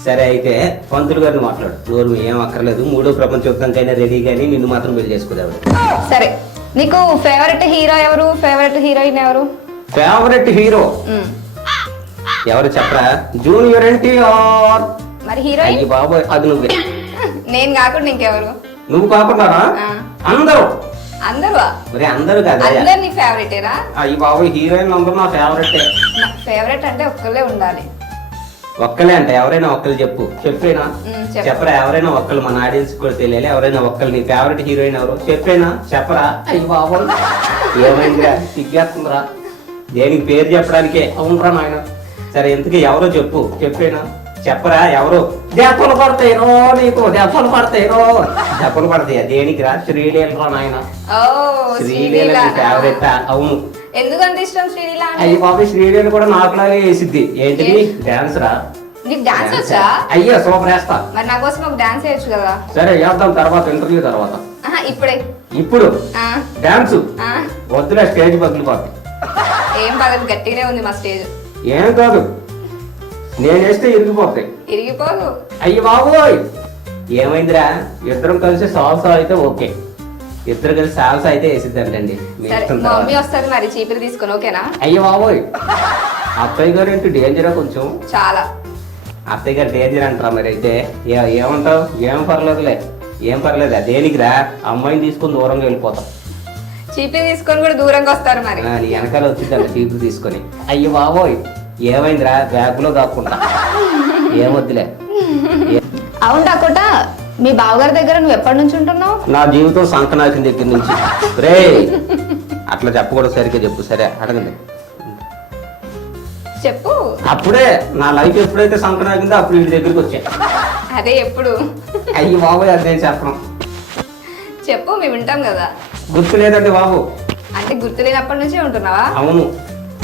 సరే అయితే పంతులు గారిని మాట్లాడు. నోరు ఏం అక్కర్లేదు, 3వ ప్రపంచ యుద్ధంకైనా రెడీ కానీ నిన్ను మాత్రం పెళ్లి చేసుకోలేవు. సరే, నీకు ఫేవరెట్ హీరో ఎవరు? ఫేవరెట్ హీరోయిన్ ఎవరు? ఫేవరెట్ హీరో ఎవరు చెప్పరా? జూనియర్ ఎన్టీఆర్. మరి హీరోయిన్? బాబోయ్ అది నువ్వే. నేను కాకుండా ఇంకెవరు? నువ్వు కాకుండా అందరూ. అందరూ కదా, అందరు నీ ఫేవరెటేనా? అయ్యి బాబోయ్ హీరోయిన్ అందరూ నా ఫేవరెట్. ఫేవరెట్ అంటే ఒక్కళ్ళే ఉండాలి. ఒక్కలే అంటే ఎవరైనా ఒక్కరు చెప్పేనా? చెప్పరా ఎవరైనా ఒక్కరు, మన ఆడియన్స్ కూడా తెలియాలి. ఎవరైనా ఒక్కరు నీ ఫేవరెట్ హీరోయిన్ ఎవరు చెప్పేనా? చెప్పరా? అయ్యి బాబోయ్ ఏమైందిరా, సిగ్గేస్తుందిరా. దేనికి పేరు చెప్పడానికే. అవునరా నాయన. సరే ఎందుకు ఎవరో చెప్పేనా? చెప్పరా ఎవరు? దెబ్బలు పడతాయిరో నీకు, దెబ్బలు పడతాయా? దేనికి రా? శ్రీలీల నాయన. శ్రీలీల ఫేవరెట్. అవును. ఎందుకంత ఇష్టం శ్రీలీల? అయ్యి బాబు శ్రీలీల కూడా నాకులాగే వేసిద్ది. ఏంటిది? డాన్స్ రా. నీకు డాన్స్ వచ్చా? అయ్యా సూపర్ వేస్తా. మరి నా కోసం ఒక డాన్స్ వేయచ్చు కదా? సరే వేద్దాం, తర్వాత ఇంటర్వ్యూ తర్వాత. ఇప్పుడు డాన్స్ వద్దులే, స్టేజ్ పగిలిపోద్ది. ఏం పగలు, గట్టిగానే ఉంది మా స్టేజ్. ఏం కాదు, నేను వేస్తే ఇరిగిపోతాయి. ఇరిగిపోదు. అయ్యి బాబోయ్ ఏమైందిరా, ఇద్దరం కలిసి సాల్సా అయితే ఓకే, ఇద్దరు కలిసి సాల్సా అయితే వేసిద్దంటండి. సరే మా మమ్మీ వస్తుంది మరి చీపురు తీసుకొని, ఓకేనా? అయ్యి బాబోయ్ అత్తయ్య గారు ఏంటి డేంజరా కొంచెం? చాలా. అత్తయ్య గారు డేంజర్ అంటారా మరి? అయితే ఏమంటావు? ఏం పర్లేదులే, ఏం పర్లేదు. దేనికిరా, అమ్మాయిని తీసుకొని దూరంగా వెళ్ళిపోతాం. చీపురు తీసుకొని కూడా దూరంగా వస్తారు మరి. నీ వెనకాల వచ్చిందండి చీపురు తీసుకొని. అయ్యి బాబోయ్ ఏమైందిరా, బ్యాగ్లో దాక్కుంటా. ఏమొద్దులే. అవును డకోటా, మీ బావగారి దగ్గర నువ్వు ఎప్పటి నుంచి ఉంటున్నావు? నా జీవితం సంకనాకిన దగ్గర నుంచి. రే అట్లా చెప్పకూడదు, సరిగ్గా చెప్పు. సరే అడగండి. చెప్పు. అప్పుడే నా లైఫ్ ఎప్పుడైతే సంకనాకిందో అప్పుడు వీడి దగ్గరికి వచ్చా. అదే ఎప్పుడు? అయ్యి బాబోయ్ అది నేను చెప్పను. చెప్పు, మేము వింటాం కదా. గుర్తు లేదండి బాబు. అంటే గుర్తు లేనప్పటి నుంచే ఉంటున్నావా? అవును.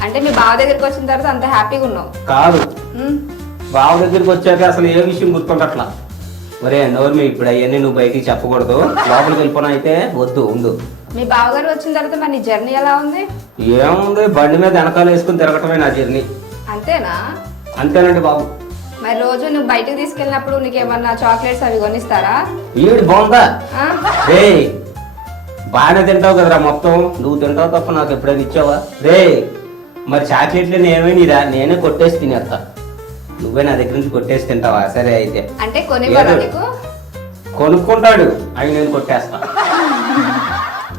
అంటే మీ బావ దగ్గరికి వచ్చిన తర్వాత అంత హ్యాపీగా ఉన్నావు? కాదు, ఉమ్. బావ దగ్గరికి వచ్చాక అసలు ఏ విషయం గుర్తుండట్లా. ఒరే నోర్మి, ఇప్పుడు అవన్నీ నువ్వు బయటికి చెప్పకూడదు. లోపలికి వెళ్ళిపోయినా అయితే వద్దు, ఉండు. మీ బావగారు వచ్చిన తర్వాత మరి నీ జర్నీ ఎలా ఉంది? ఏముంది, బండి మీద వెనకాల వేసుకుని తిరగటమే నా జర్నీ. అంతేనా? అంతేనండి బాబు. మరి రోజు నువ్వు బయటకు తీసుకెళ్ళినప్పుడు నీకు ఏమన్నా చాక్లెట్స్ అవి కొనిస్తారా? ఈవిడ బాగుందా? ఆ? రే బాగానే తింటావు కదరా మొత్తం. నువ్వు తింటావు తప్ప నాకు ఎప్పుడైనా ఇచ్చావా? రే మరి చాక్లెట్లు ఏమైనా నేనే కొట్టేసి తినేస్తా, నువ్వే నా దగ్గర నుంచి కొట్టేసి తింటావా? సరే అయితే. అంటే కొనివ్వరా నీకు? కొనుక్కుంటాడు, అవి నేను కొట్టేస్తా.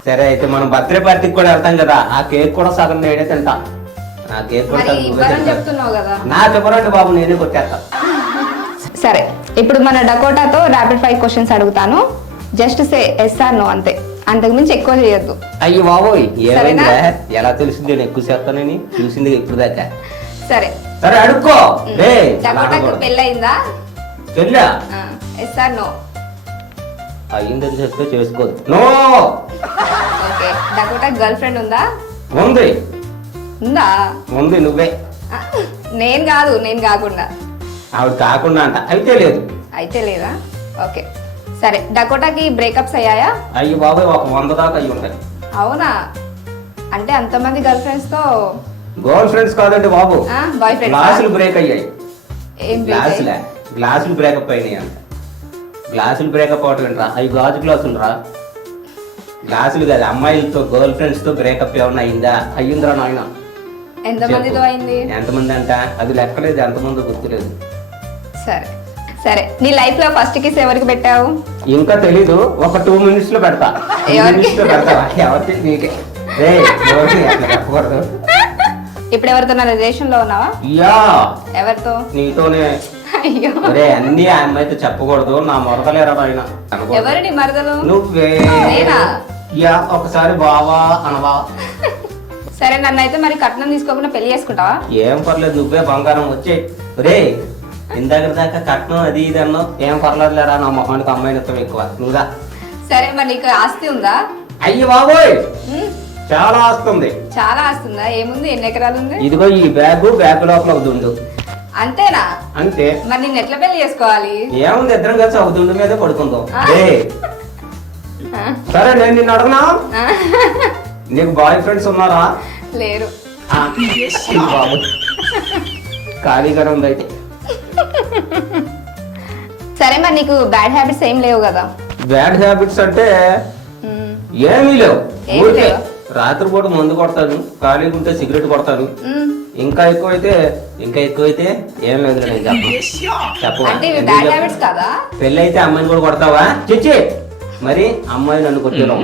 సరే అయితే మనం బర్త్డే పార్టీకి కూడా వెళ్తాం కదా, ఆ కేక్ కూడా సగం నేనే తింటా. నా కేక్ కూడా మరి సగం నువ్వే ఇవ్వరని తింటావు. చెప్తున్నావు కదా. నాకు ఎవరండి బాబు, నేనే కొట్టేస్తా. సరే, ఇప్పుడు మన డకోటాతో ర్యాపిడ్ ఫైర్ క్వశ్చన్స్ అడుగుతాను. Just say yes or no అంతే, అంతకు మించి ఎక్కువ చేయొద్దు. అయ్యి బాబోయ్ ఏమైందా? సరేనా? ఎలా తెలిసింది నేను ఎక్కువ చేస్తానని? చూసింది ఇప్పుడు దాకా. సరే సరే అడుక్కో. రే డకోటాకి పెళ్ళయిందా? పెళ్ళా? Yes or no? అయ్యిందని చెప్తే చేసుకోదు. No. Okay. Dakota girl friend ఉందా? ఉంది. ఉందా? ఉంది. నువ్వే. ఆ, నేను కాదు, నేను కాకుండా. ఆవిడ కాకుండా అంట. అయితే లేదు. అయితే లేదా? ఓకే. సరే, డకోటాకి బ్రేకప్స్ అయ్యాయా? అయ్యి బాబాయ్ ఒక 100 దాకా అయ్యి ఉంటాయి. అవునా? అంటే అంతమంది గర్ల్ ఫ్రెండ్స్ తో గర్ల్ ఫ్రెండ్స్ కాదండి బాబు, బాయ్ ఫ్రెండ్స్. గ్లాసులు బ్రేక్ అయ్యాయి. ఏం break అయ్యాయి? గ్లాసులు బ్రేకప్ అయినాయి అంట. గ్లాసులు బ్రేకప్ అవటం ఏంట్రా? అవి గాజు గ్లాసులు రా, గ్లాసులు కాదు. అమ్మాయిలతో గర్ల్ ఫ్రెండ్స్ తో బ్రేకప్ ఏమన్నా అయిందా? అయ్యిందిరా నాయన. ఎంతమందితో అయింది? ఎంతమంది అంట అది లెక్కలేదు, ఎంతమంది గుర్తులేదు. సరే సరే, నీ లైఫ్ లో ఫస్ట్ కిస్ ఎవరికి పెట్టావు? ఇంకా తెలీదు, ఒక 2 minutes లో పెడతా. 2 ఎవరికి? minutes లో పెడతావా? ఎవరికి? నీకే. ఎవరికి అట్లా చెప్పకూడదు. ఇప్పుడు ఎవరితో రిలేషన్ లో ఉన్నావా? యా, ఎవరితో? నీతోనే. అయ్యో, ఒరే అన్ని ఆ అమ్మాయితో చెప్పకూడదు, నా మొరదలేరా ఆయన. ఎవరు నీ మరదలు? నువ్వే. నేనా? యా, ఒకసారి బావా అనవా? సరే, నన్ను అయితే మరి కట్నం తీసుకోకుండా పెళ్లి చేసుకుంటావా? ఏం పర్లేదు, నువ్వే బంగారం వచ్చే. ఒరే ఇందాక దాకా కట్నం అది ఇది అన్నావు, ఏం పర్లేదు లేరా, నా మొహానికి అమ్మాయినిత్వం ఎక్కువ. నువ్వుదా. సరే, మరి నీకు ఆస్తి ఉందా? అయ్యి బాబోయ్ ఉమ్, చాలా వస్తుంది. చాలా ఆస్తి ఉందా? ఏముంది? ఎన్ని ఎకరాలు ఉంది? ఇదిగో ఈ బ్యాగ్ లోపల ఒక దుండు. అంతేనా? అంతే. మరి నేను ఎట్లా పెళ్లి చేసుకోవాలి? ఏముంది, ఇద్దరం కలిసి ఒక దుండు మీద పడుకుందాం. ఆ. ఆ, సరే నేను నిన్ను అడగనా, ఆ, నీకు బాయ్ ఫ్రెండ్స్ ఉన్నారా? లేరు. ఆ, ఈ బాబు ఖాళీగానే ఉంది అయితే. సరే, మరి నీకు బ్యాడ్ హ్యాబిట్స్ ఏం లేవు కదా? బ్యాడ్ హ్యాబిట్స్ అంటే ఉమ్, ఏమీ లేవు. ఏమీ ఊరికే లేవా? రాత్రిపూట మందు కొడతాను, ఖాళీగా ఉంటే సిగరెట్ కొడతాను. ఉమ్. ఇంకా ఎక్కువైతే ఏం లేదు నేను చెప్పు. అంటే ఇవి బ్యాడ్ హ్యాబిట్స్ కాదా? పెళ్ళి అయితే అమ్మాయిని కూడా కొడతావా? చిచ్చి మరి అమ్మాయి నన్ను కొట్టడం.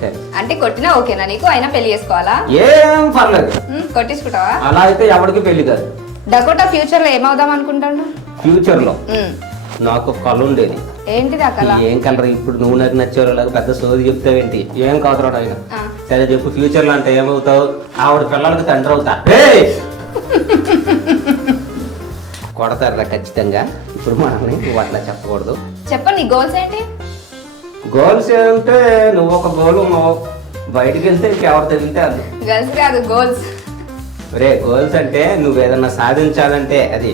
సరే. అంటే కొట్టినా ఓకేనా నీకు? అయినా పెళ్లి చేసుకోవాలా? ఏం పర్లేదు. కొట్టించుకుంటావా? అలా అయితే ఎవరికి పెళ్లి కాదు. డకోటా ఫ్యూచర్ లో ఏమవుదాం అనుకుంటాడు? ఫ్యూచర్ లో ఉమ్, నాకు కళ ఉండేది. ఏంటిది ఆ కళ? ఏం కలర్ ఇప్పుడు నువ్వు నాకు నచ్చేవాళ్ళకి పెద్ద సోది చెప్తావేంటి? ఏం కాదురా ఆయన. ఆ. సరే చెప్పు, ఫ్యూచర్ లో అంటే ఏమవుతావు? ఆవిడ పిల్లలకి తండ్రి అవుతా. కొడతారా ఖచ్చితంగా. ఇప్పుడు మనల్ని నువ్వు అట్లా చెప్పకూడదు. చెప్పండి, నీ గోల్స్ ఏంటి? గోల్స్ ఏంటంటే నువ్వు ఒక గోల్ ఉన్నావు, బయటికి వెళ్తే ఇంకెవరు తగిలితే అది. గర్ల్స్ కాదు, గోల్స్. రే గోల్స్ అంటే నువ్వు ఏదన్నా సాధించాలంటే అది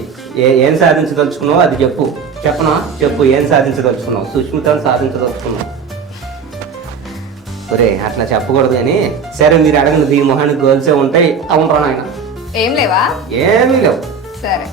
ఏం సాధించదలుచుకున్నావు అది చెప్పు. చెప్పనా? చెప్పు, ఏం సాధించదలుచుకున్నావు? సుష్మితను సాధించదలుచుకున్నావు. ఒరే అట్లా చెప్పకూడదు కానీ. సరే మీరు అడగండి, దీని మొహానికి గోల్సే ఉంటాయి. అవునరా నాయన. ఏం లేవా? ఏమీ లేవు. సరే.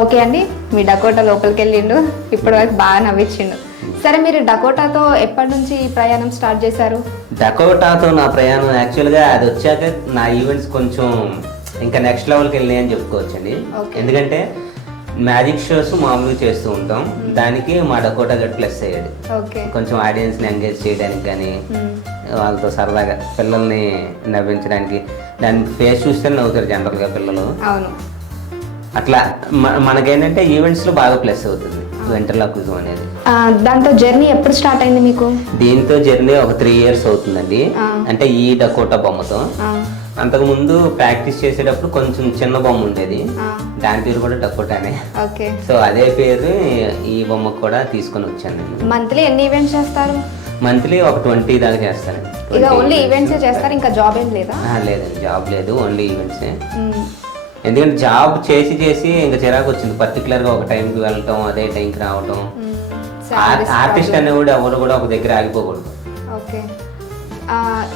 ఓకే అండి, మీ డకోటా లోపలికి వెళ్ళిండు, ఇప్పటి వరకు బాగా నవ్వించిండు. సరే, మీరు డకోటాతో ఎప్పటి నుంచి ప్రయాణం స్టార్ట్ చేశారు? డకోటాతో నా ప్రయాణం యాక్చువల్గా అది వచ్చాక నా ఈవెంట్స్ కొంచెం ఇంకా నెక్స్ట్ లెవెల్కి వెళ్ళినాయి అని చెప్పుకోవచ్చండి. ఎందుకంటే మ్యాజిక్ షోస్ మామూలుగా చేస్తూ ఉంటాం, దానికి మా డకోటా గట్ ప్లస్ అయ్యాడు. కొంచెం ఆడియన్స్ని ఎంగేజ్ చేయడానికి కానీ వాళ్ళతో సరదాగా పిల్లల్ని నవ్వించడానికి, దాని ఫేస్ చూస్తే నవ్వుతారు జనరల్గా పిల్లలు. అవును. అట్లా మనకేంటంటే ఈవెంట్స్లో బాగా ప్లస్ అవుతుంది వెంట్రలాక్విజం అనేది. దాంతో జర్నీ ఎప్పుడు స్టార్ట్ అయింది మీకు? దీంతో జర్నీ ఒక 3 years అవుతుందండి. అంటే ఈ డకోటా బొమ్మతో. అంతకుముందు ప్రాక్టీస్ చేసేటప్పుడు కొంచెం చిన్న బొమ్మ ఉండేది, దాని పేరు కూడా డకోటానే. సో అదే పేరు ఈ బొమ్మకు కూడా తీసుకొని వచ్చాను. మంత్లీ ఎన్ని ఈవెంట్స్ చేస్తారు? మంత్లీ ఒక 20 దాకా చేస్తాను. ఇక ఓన్లీ ఈవెంట్స్ చేస్తారు, ఇంకా జాబ్ ఏం లేదా? లేదండి, జాబ్ లేదు, ఓన్లీ ఈవెంట్సే. ఎందుకంటే జాబ్ చేసి చేసి ఇంకా చిరాకు వచ్చింది. పర్టికులర్గా ఒక టైంకి వెళ్ళటం, అదే టైంకి రావటం. ఆర్టిస్ట్ అనేవాడు ఎవరు కూడా ఒక దగ్గర ఆగిపోకూడదు. ఓకే.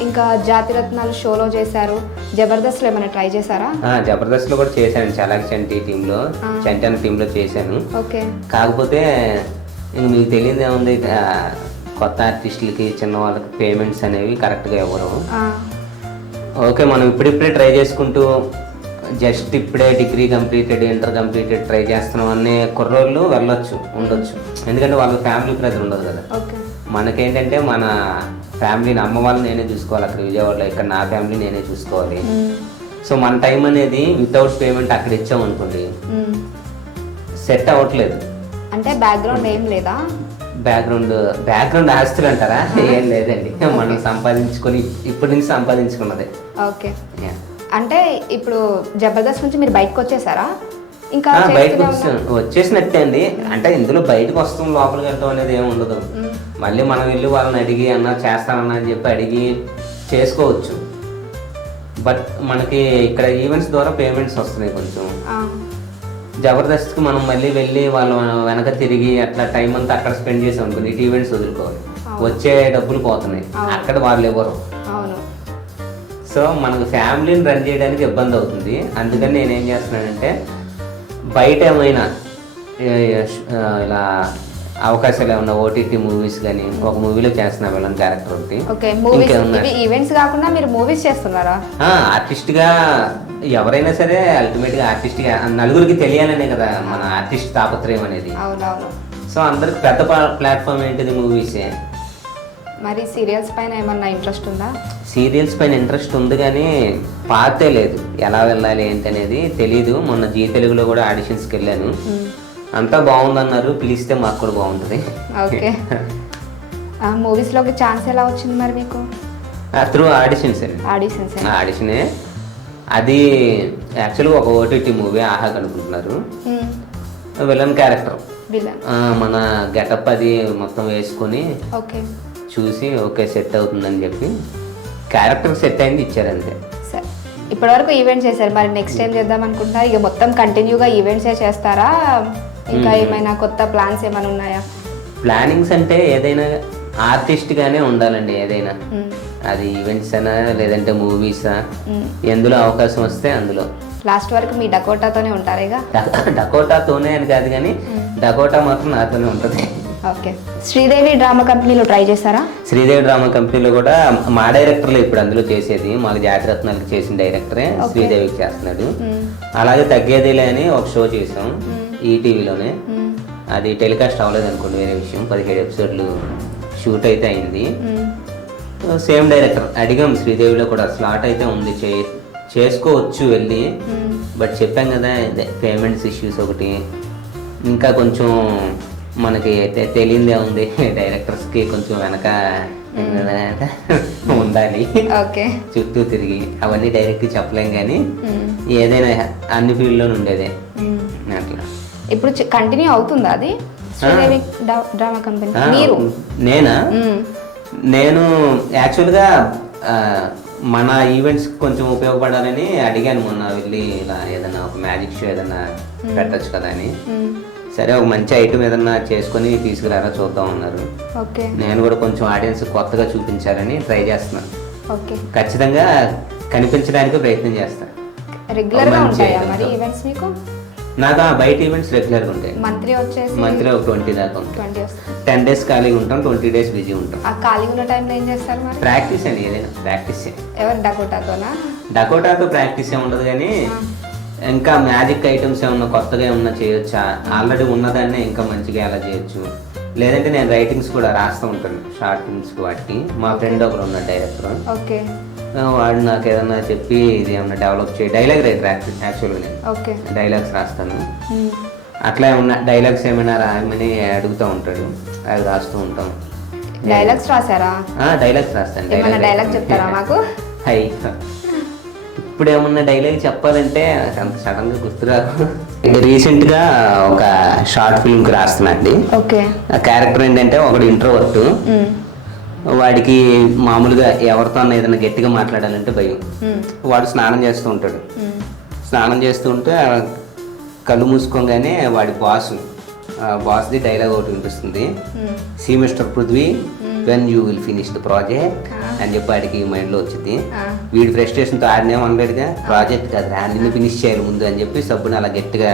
ఇంకా జాతిరత్నాలు షోలో చేశారు, జబర్దస్త్లో ఏమైనా ట్రై చేశారా? జబర్దస్త్లో కూడా చేశాను, చాలా చంటి టీంలో, చంటి అన్న టీంలో చేశాను. ఓకే. కాకపోతే ఇంక మీకు తెలియదు ఏముంది, కొత్త ఆర్టిస్టులకి చిన్న వాళ్ళకి పేమెంట్స్ అనేవి కరెక్ట్గా ఇవ్వరు. ఓకే, మనం ఇప్పుడిప్పుడే ట్రై చేసుకుంటూ జస్ట్ ఇప్పుడే degree completed, inter completed try చేస్తున్నాం అనే కుర్రోళ్ళు వెళ్ళొచ్చు, ఉండొచ్చు. ఎందుకంటే వాళ్ళకి ఫ్యామిలీ ప్రెజర్ ఉండదు కదా. మనకేంటంటే మన ఫ్యామిలీని, అమ్మ వాళ్ళు నేనే చూసుకోవాలి అక్కడ విజయవాడలో, ఇక్కడ నా ఫ్యామిలీ నేనే చూసుకోవాలి. సో మన టైం అనేది వితౌట్ పేమెంట్ అక్కడ ఇచ్చామనుకోండి సెట్ అవ్వట్లేదు. అంటే బ్యాక్గ్రౌండ్ ఏం లేదా? బ్యాక్గ్రౌండ్ ఆస్తులు అంటారా? ఏం లేదండి, మనం సంపాదించుకొని ఇప్పటి నుంచి సంపాదించుకున్నదే. ఓకే. అంటే ఇప్పుడు జబర్దస్త్ నుంచి మీరు బయటకు వచ్చేసారా? ఇంకా బయటకు వచ్చేసినట్టే అండి. అంటే ఇందులో బయటకు వస్తాం, లోపలికి వెళ్ళటం అనేది ఏమి ఉండదు. మళ్ళీ మనం వెళ్ళి వాళ్ళని అడిగి అన్నా చేస్తానన్నా అని చెప్పి అడిగి చేసుకోవచ్చు. బట్ మనకి ఇక్కడ ఈవెంట్స్ ద్వారా పేమెంట్స్ వస్తున్నాయి కొంచెం. జబర్దస్త్కి మనం మళ్ళీ వెళ్ళి వాళ్ళు వెనక తిరిగి అట్లా టైం అంతా అక్కడ స్పెండ్ చేసాం అనుకోండి, ఇటు ఈవెంట్స్ వదులుకోవాలి, వచ్చే డబ్బులు పోతున్నాయి, అక్కడ వాళ్ళు ఎవరు. సో మనకు ఫ్యామిలీని రన్ చేయడానికి ఇబ్బంది అవుతుంది. అందుకని నేనేం చేస్తున్నానంటే బయట ఏమైనా ఇలా అవకాశాలు ఏమన్నా ఓటీటీ మూవీస్ కానీ, ఒక మూవీలో చేస్తున్నా విలన్ క్యారెక్టర్ ఒకటి. ఈవెంట్స్ కాకుండా మీరు మూవీస్ చేస్తున్నారా? ఆర్టిస్ట్గా ఎవరైనా సరే అల్టిమేట్గా ఆర్టిస్ట్గా నలుగురికి తెలియాలనే కదా మన ఆర్టిస్ట్ తాపత్రయం అనేది. సో అందరికి పెద్ద ప్లాట్ఫామ్ ఏంటిది మూవీసే. మరి సీరియల్స్ పైన ఏమన్నా ఇంట్రెస్ట్ ఉందా? సీరియల్స్ పైన ఇంట్రెస్ట్ ఉంది కానీ పాతే లేదు, ఎలా వెళ్ళాలి ఏంటి అనేది తెలీదు. మొన్న జీ తెలుగులో కూడా ఆడిషన్స్కి వెళ్ళాను, అంతా బాగుందన్నారు, పిలిస్తే మాకు కూడా బాగుంటుంది. ఓకే. మూవీస్లోకి ఛాన్స్ ఎలా వచ్చింది మరి మీకు? త్రూ ఆడిషనే. అది యాక్చువల్గా ఒక ఓటీటీ మూవీ ఆహా కనుకుంటున్నారు, విలన్ క్యారెక్టర్. మన గెటప్ అది మొత్తం వేసుకొని చూసి ఓకే సెట్ అవుతుందని చెప్పి క్యారెక్టర్ సెట్ అయింది, ఇచ్చారు అంతే. సరే, ఇప్పటి వరకు ఈవెంట్స్ చేశారు, మరి నెక్స్ట్ టైం చేద్దాం అనుకుంటున్నారు? ఇక మొత్తం కంటిన్యూగా ఈవెంట్సే చేస్తారా? ఇంకా ఏమైనా కొత్త ప్లాన్స్ ఏమైనా ఉన్నాయా? ప్లానింగ్స్ అంటే ఏదైనా ఆర్టిస్ట్గానే ఉండాలండి, ఏదైనా అది ఈవెంట్స్ అయినా లేదంటే మూవీసా, ఎందులో అవకాశం వస్తే అందులో. లాస్ట్ వరకు మీ డకోటాతోనే ఉంటారేగా? డకోటాతోనే అని కాదు కానీ డకోటా మాత్రం నాతోనే ఉంటుంది. ఓకే. శ్రీదేవి డ్రామా కంపెనీలో ట్రై చేశారా? శ్రీదేవి డ్రామా కంపెనీలో కూడా మా డైరెక్టర్లు ఇప్పుడు అందులో చేసేది, మాకు జాతిరత్నాలకు చేసిన డైరెక్టరే శ్రీదేవికి చేస్తున్నాడు. అలాగే తగ్గేదిలే అని ఒక షో చేసాం ఈటీవీలోనే, అది టెలికాస్ట్ అవ్వలేదు అనుకోండి, వేరే విషయం. 17 ఎపిసోడ్లు షూట్ అయితే అయింది. సేమ్ డైరెక్టర్ అడిగాం, శ్రీదేవిలో కూడా స్లాట్ అయితే ఉంది, చేసుకోవచ్చు వెళ్ళి. బట్ చెప్పాం కదా పేమెంట్స్ ఇష్యూస్ ఒకటి, ఇంకా కొంచెం మనకి తెలియదే ఉంది, డైరెక్టర్స్కి కొంచెం వెనక ఉండాలి, చుట్టూ తిరిగి అవన్నీ డైరెక్ట్గా చెప్పలేం కానీ ఏదైనా అన్ని ఫీల్డ్లో ఉండేదే అట్లా. ఇప్పుడు కంటిన్యూ అవుతుందా అది డ్రామా కంపెనీ? నేను యాక్చువల్గా మన ఈవెంట్స్ కొంచెం ఉపయోగపడాలని అడిగాను మొన్న వెళ్ళి, ఇలా ఏదైనా ఒక మ్యాజిక్ షో ఏదైనా పెట్టచ్చు కదా అని. సరే ఒక మంచి ఐటమ్ ఏదన్నా చేసుకొని తీసుకురారా చూద్దాం అన్నారు. ఓకే నేను కూడా కొంచెం ఆడియన్స్ కొత్తగా చూపించాలని ట్రై చేస్తున్నాను. ఓకే. ఖచ్చితంగా కనిపించడానికి ప్రయత్నం చేస్తాను. రెగ్యులర్గా మంచి ఉంటాయా item మరి తో. ఈవెంట్స్ మీకు? నాకు ఆ బయట ఈవెంట్స్ రెగ్యులర్గా ఉంటాయి. మంత్లీ వచ్చేసి మంత్లీ ఒక 20 దాకా ఉంటాయి. 20 వస్తుంది. 10 days ఖాళీగా ఉంటాం, 20 days బిజీ ఉంటాం. ఆ ఖాళీ ఉన్న టైంలో ఏం చేస్తారు మరి? ప్రాక్టీస్ అండి, ఏదైనా ప్రాక్టీస్. ఎవరు డకోటాతోనా? డకోటాతో ప్రాక్టీస్ ఏ ఉండదు కానీ ఇంకా మ్యాజిక్ ఐటమ్స్ ఏమన్నా కొత్తగా ఏమన్నా చేయొచ్చా, ఆల్రెడీ ఉన్నదాన్నే ఇంకా మంచిగా ఎలా చేయొచ్చు, లేదంటే నేను రైటింగ్స్ కూడా రాస్తూ ఉంటాను షార్ట్ ఫిల్మ్స్ వాటికి. మా ఫ్రెండ్ ఒకడు ఉన్నాడు డైరెక్టర్, ఓకే. వాడు నాకు ఏదన్నా చెప్పి ఇది ఏమన్నా డెవలప్ చేయి. డైలాగ్ రైటర్ యాక్చువల్గా నేను ఓకే. డైలాగ్స్ రాస్తాను. అట్లా ఏమన్నా డైలాగ్స్ ఏమైనా రాయమని అడుగుతూ ఉంటాడు, అవి రాస్తూ ఉంటాం. డైలాగ్స్ రాసారా? డైలాగ్స్ రాస్తాను. ఏమైనా డైలాగ్ చెప్తారా మాకు? హై, ఇప్పుడు ఏమన్నా డైలాగ్ చెప్పాలంటే అంత సడన్ గా గుర్తురాదు. రీసెంట్ గా ఒక షార్ట్ ఫిల్మ్ కి రాస్తున్నాండి. ఓకే. ఆ క్యారెక్టర్ ఏంటంటే ఒకడు ఇంట్రోవర్ట్, వాడికి మామూలుగా ఎవరితో ఏదైనా గట్టిగా మాట్లాడాలంటే భయం. వాడు స్నానం చేస్తూ ఉంటాడు. స్నానం చేస్తూ ఉంటే కళ్ళు మూసుకోగానే వాడి బాస్ది డైలాగ్ ఒకటి వినిపిస్తుంది. See mister Prithvi when you will finish the project అని చెప్పి వాడికి మైండ్లో వచ్చింది. వీడి ఫ్రస్ట్రేషన్తో ఆడినేమనలేడుగా, ప్రాజెక్ట్ కదా అన్ని ఫినిష్ చేయాలి ముందు అని చెప్పి సబ్బుని అలా గట్టిగా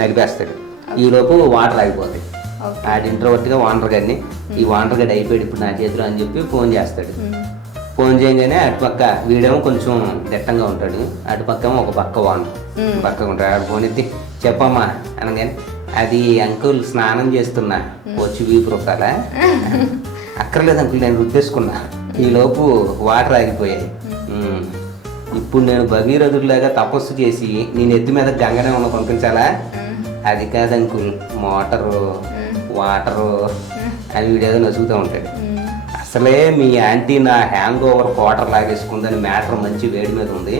నడిపేస్తాడు. ఈలోపు వాటర్ ఆగిపోతాయి. ఆడి ఇంట్రోవర్ట్గా వాండర్ గారిని, ఈ వాండర్ గడి అయిపోయాడు ఇప్పుడు నా చేతిలో అని చెప్పి ఫోన్ చేస్తాడు. ఫోన్ చేయగానే అటుపక్క వీడేమో కొంచెం దట్టంగా ఉంటాడు, అటుపక్క ఏమో ఒక పక్క వాండర్ పక్కగా ఉంటాడు. ఆడు ఫోన్ ఎత్తి చెప్పమ్మా అనగానే అది అంకుల్ స్నానం చేస్తున్నా వచ్చి వీపు రొక్కాలా, అక్కర్లేదు అంకుల్ నేను రుద్దేసుకున్నా, ఈలోపు వాటర్ ఆగిపోయాయి. ఇప్పుడు నేను భగీరథుడిలాగా తపస్సు చేసి నేను ఎత్తి మీద గంగనే ఉన్న పంపించాలా, అది కాదు అంకుల్ మోటరు వాటరు అని వీడేదో నసుగుతూ ఉంటాడు. అసలే మీ యాంటీ నా హ్యాంగ్ ఓవర్ వాటర్ లాగేసుకుందని మ్యాటర్ మంచి వేడి మీద ఉంది,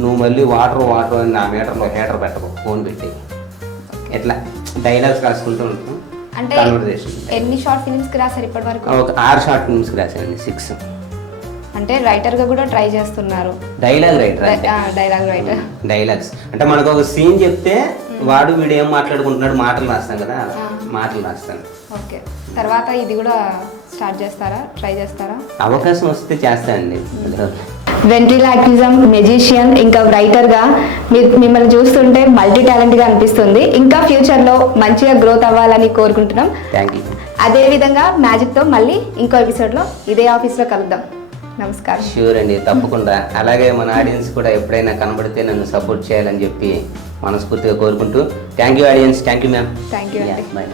నువ్వు మళ్ళీ వాటర్ అని నా మీటర్లో హీటర్ పెట్టకు, ఫోన్ పెట్టి ఎట్లా డైలాగ్స్ రాసుకుంటూ ఉంటాం. అంటే ఎన్ని షార్ట్ ఫిల్మ్స్ కి రాశారు ఇప్పటి వరకు? ఒక 6 షార్ట్ ఫిల్మ్స్ కి రాశానండి, 6. అంటే రైటర్ గా కూడా ట్రై చేస్తున్నారు? Dialogue writer. Dialogue writer. Dialogues అంటే మనకు ఒక సీన్ చెప్తే వాడు వీడు ఏం మాట్లాడుకుంటున్నాడు మాటలు రాస్తాం కదా, మాటలు రాస్తాను. ఓకే. తర్వాత ఇది కూడా స్టార్ట్ చేస్తారా, ట్రై చేస్తారా? అవకాశం వస్తే చేస్తానండి. వెంట్రిలాక్విజం మెజిషియన్ ఇంకా రైటర్గా మిమ్మల్ని చూస్తుంటే మల్టీ టాలెంట్గా అనిపిస్తుంది. ఇంకా ఫ్యూచర్లో మంచిగా గ్రోత్ అవ్వాలని కోరుకుంటున్నాం. Thank you. అదేవిధంగా మ్యాజిక్తో మళ్ళీ ఇంకో ఎపిసోడ్లో ఇదే ఆఫీస్లో కలుద్దాం. నమస్కారం. షూర్ అండి, తప్పకుండా. అలాగే మన ఆడియన్స్ కూడా ఎప్పుడైనా కనబడితే నన్ను సపోర్ట్ చేయాలని చెప్పి మనస్ఫూర్తిగా కోరుకుంటూ thank you audience. Thank you ma'am. Thank you అండి. బాయ్.